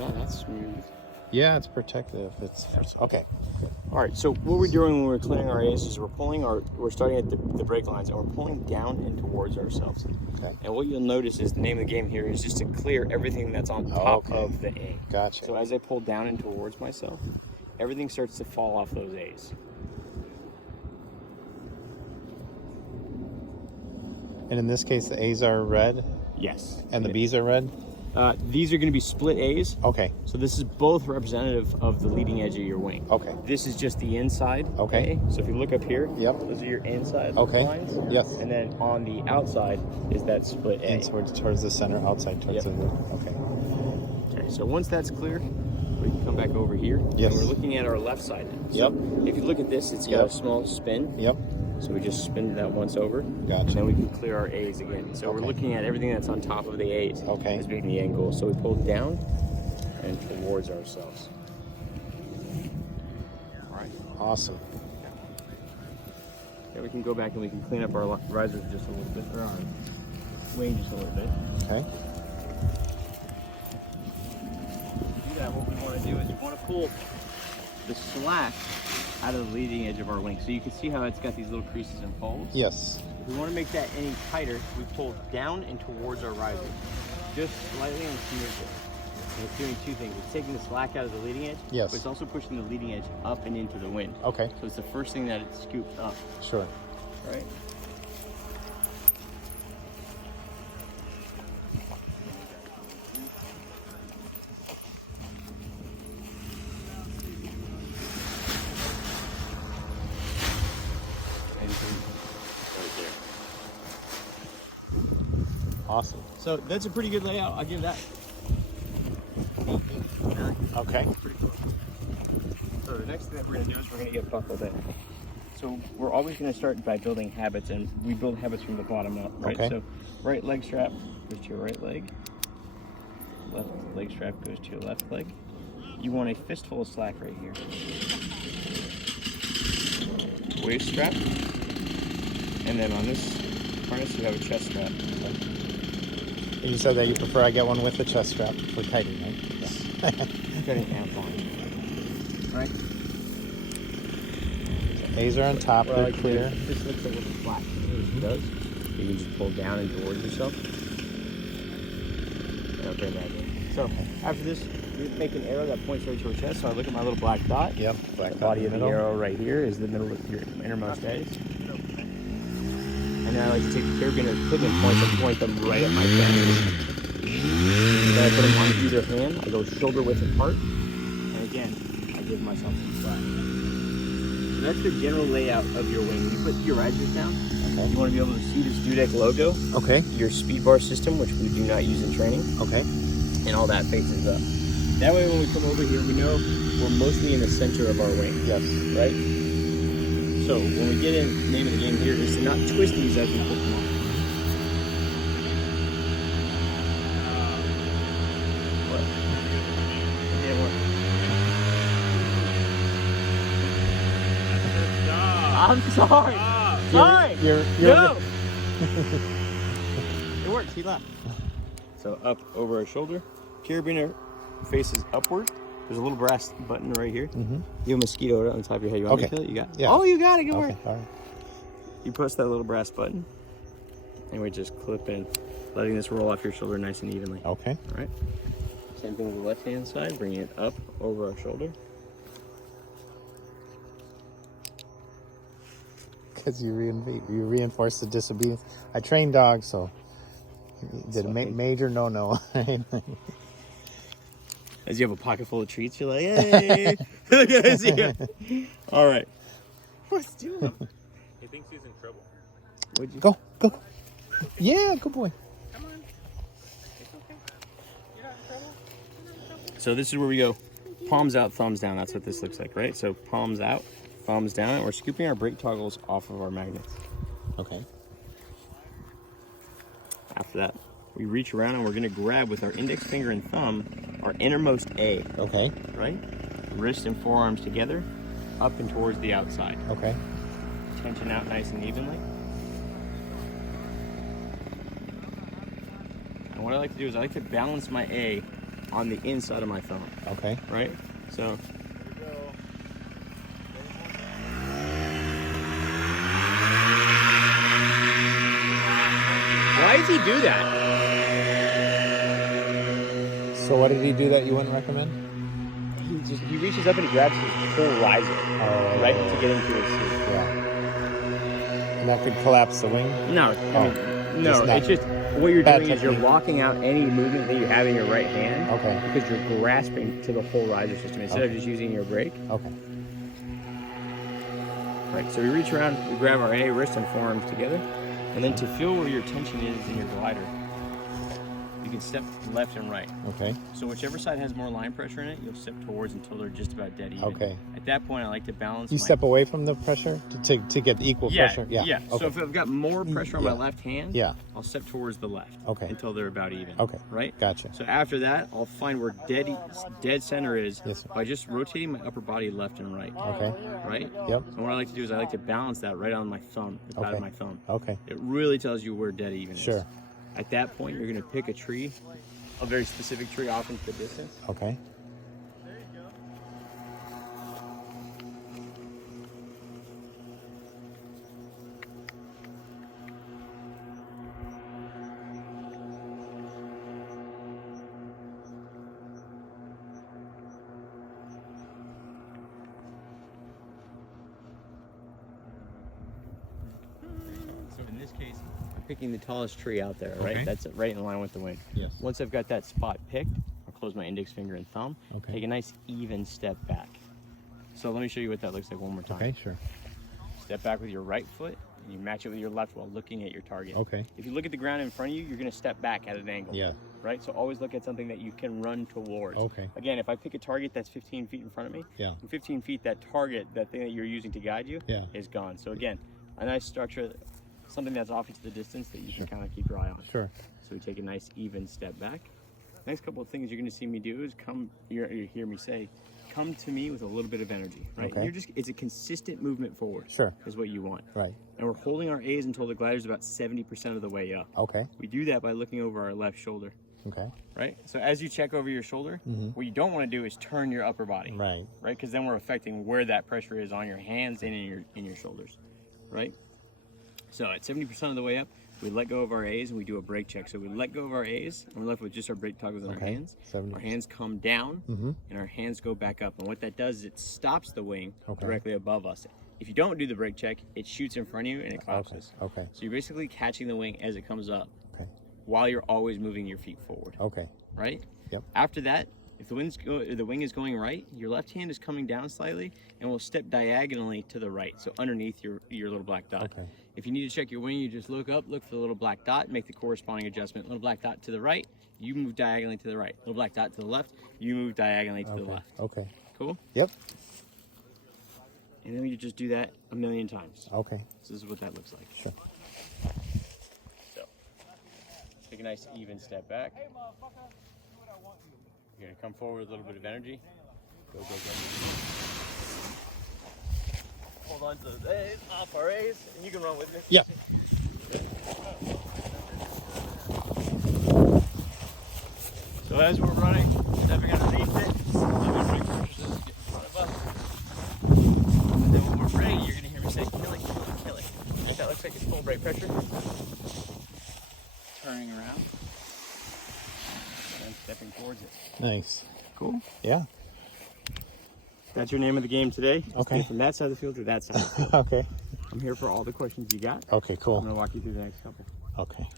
at that. That's smooth. Yeah, it's protective. It's okay. All right, so what we're doing when we're clearing our A's is we're starting at the brake lines and we're pulling down and towards ourselves. Okay. And what you'll notice is the name of the game here is just to clear everything that's on top of the A. Gotcha. So as I pull down and towards myself, everything starts to fall off those A's. And in this case, the A's are red? Yes. And the B's are red? These are going to be split A's. Okay. So this is both representative of the leading edge of your wing. Okay. This is just the inside. Okay. A. So if you look up here, yep, those are your inside lines. Yes. And then on the outside is that split A. And towards the center, outside towards the okay. Okay. So once that's clear, we can come back over here. Yes. And we're looking at our left side. Yep. So if you look at this, it's got a small spin. Yep. So we just spin that once over. Gotcha. And then we can clear our A's again. So we're looking at everything that's on top of the A's. Okay. As being the end goal. So we pull down and towards ourselves. All right. Awesome. Yeah, we can go back and we can clean up our risers just a little bit, or our wing just a little bit. Okay. To do that, what we want to do is we want to pull the slack out of the leading edge of our wing. So you can see how it's got these little creases and folds. Yes. If we want to make that any tighter, we pull down and towards our riser. Just slightly and smoothly. And it's doing two things. It's taking the slack out of the leading edge, yes, but it's also pushing the leading edge up and into the wind. Okay. So it's the first thing that it scoops up. Sure. Right? Awesome. So that's a pretty good layout. I'll give that 8. Okay. Pretty cool. So the next thing that we're going to do is we're going to get buckled in. So we're always going to start by building habits, and we build habits from the bottom up, right? Okay. So right leg strap goes to your right leg. Left leg strap goes to your left leg. You want a fistful of slack right here. Waist strap. And then on this harness you have a chest strap. And you said that you prefer I get one with the chest strap for kiting, right? Yeah. Getting amp on. Right? A's are on top, they're clear. This looks a little flat. It does. You can just pull down and towards yourself. And I'll bring that in. So after this, you make an arrow that points right to your chest. So I look at my little black dot. Yep. Black The body dot of the arrow right here is the middle of your innermost edge. And then I like to take the carabiner pivot points and point them right at my chest. Then I put them on either hand. I go shoulder width apart. And again, I give myself some slack. So that's the general layout of your wing. You put your risers down. Okay. You want to be able to see this Dudek logo. Okay. Your speed bar system, which we do not use in training. Okay. And all that faces up. That way when we come over here, we know we're mostly in the center of our wing. Yes. Right? So when we get in, the name of the game here is to not twist these as we put them on. What? Yeah, what? I'm sorry. Sorry. You're No. It works. He laughed. So up over our shoulder. Carabiner faces upward. There's a little brass button right here. Mm-hmm. You have a mosquito on top of your head. You want me to kill it? You got it? Yeah. Oh, you got it. Good work. Okay. All right. You press that little brass button, and we just clip in, letting this roll off your shoulder nice and evenly. Okay. All right. Same thing with the left-hand side. Bringing it up over our shoulder. Because you reinforce the disobedience. I train dogs, so you did a major no-no. As you have a pocket full of treats, you're like, hey, look at this here. All right. What's doing? He thinks he's in trouble. What'd you Go. Yeah, good boy. Come on. It's okay. You're not in trouble. You're not in trouble. So this is where we go. Palms out, thumbs down. That's what this looks like, right? So palms out, thumbs down, and we're scooping our brake toggles off of our magnets. Okay. After that, we reach around and we're gonna grab with our index finger and thumb our innermost A. Okay. Right? Wrist and forearms together, up and towards the outside. Okay. Tension out nice and evenly. And what I like to do is I like to balance my A on the inside of my thumb, Okay. right? So why does he do that? So what did he do that you wouldn't recommend? He reaches up and he grabs his whole riser, right, to get into his seat. Yeah. And that could collapse the wing? No, I mean, no, it's just what you're doing is you're blocking out any movement that you have in your right hand. Okay. Because you're grasping to the whole riser system instead of just using your brake. Okay. Right, so we reach around, we grab our A, wrist, and forearms together, and then to feel where your tension is in your glider, you can step left and right. Okay. So whichever side has more line pressure in it, you'll step towards until they're just about dead even. Okay. At that point, I like to balance. You step away from the pressure to get equal pressure? Yeah. Okay. So if I've got more pressure on my left hand, I'll step towards the left. Okay. Until they're about even. Okay. Right? Gotcha. So after that, I'll find where dead center is by just rotating my upper body left and right. Okay. Right? Yep. And what I like to do is I like to balance that right on my thumb, the pad of my thumb. Okay. It really tells you where dead even is. Sure. At that point, you're going to pick a tree, a very specific tree off into the distance. Okay. There you go. So in this case, I'm picking the tallest tree out there, right? Okay. That's right in line with the wind. Yes. Once I've got that spot picked, I'll close my index finger and thumb. Okay. Take a nice even step back. So let me show you what that looks like one more time. Okay, sure. Step back with your right foot, and you match it with your left while looking at your target. Okay. If you look at the ground in front of you, you're going to step back at an angle. Yeah. Right? So always look at something that you can run towards. Okay. Again, if I pick a target that's 15 feet in front of me, Yeah. in 15 feet, that target, that thing that you're using to guide you, is gone. So again, a nice structure, something that's off into the distance that you can kind of keep your eye on. Sure. So we take a nice even step back. Next couple of things you're going to see me do is you hear me say, come to me with a little bit of energy, right? Okay. It's a consistent movement forward. Sure. Is what you want. Right. And we're holding our A's until the glider's about 70% of the way up. Okay. We do that by looking over our left shoulder. Okay. Right? So as you check over your shoulder, what you don't want to do is turn your upper body. Right. Right? Because then we're affecting where that pressure is on your hands and in your shoulders. Right? So at 70% of the way up, we let go of our A's and we do a brake check. So we let go of our A's and we're left with just our brake toggles in our hands. 70%. Our hands come down and our hands go back up. And what that does is it stops the wing directly above us. If you don't do the brake check, it shoots in front of you and it collapses. Okay. So you're basically catching the wing as it comes up. Okay. While you're always moving your feet forward. Okay. Right? Yep. After that, if the wing is going right, your left hand is coming down slightly and will step diagonally to the right, so underneath your little black dot. Okay. If you need to check your wing, you just look up, look for the little black dot, make the corresponding adjustment. Little black dot to the right, you move diagonally to the right. Little black dot to the left, you move diagonally to the left. Okay. Cool? Yep. And then you just do that a million times. Okay. So this is what that looks like. Sure. So, take a nice even step back. You're gonna come forward with a little bit of energy. Go, go, go. Hold on to those A's, off our A's, and you can run with me. Yeah. So as we're running, stepping underneath it, letting brake pressure get in front of us. And then when we're ready, you're gonna hear me say, kill it, kill it. And if that looks like it's full brake pressure, turning around, and then stepping towards it. Nice. Cool. Yeah. That's your name of the game today. Okay. From that side of the field to that side of the field. Okay. I'm here for all the questions you got. Okay, I'm cool. gonna walk you through the next couple. Okay.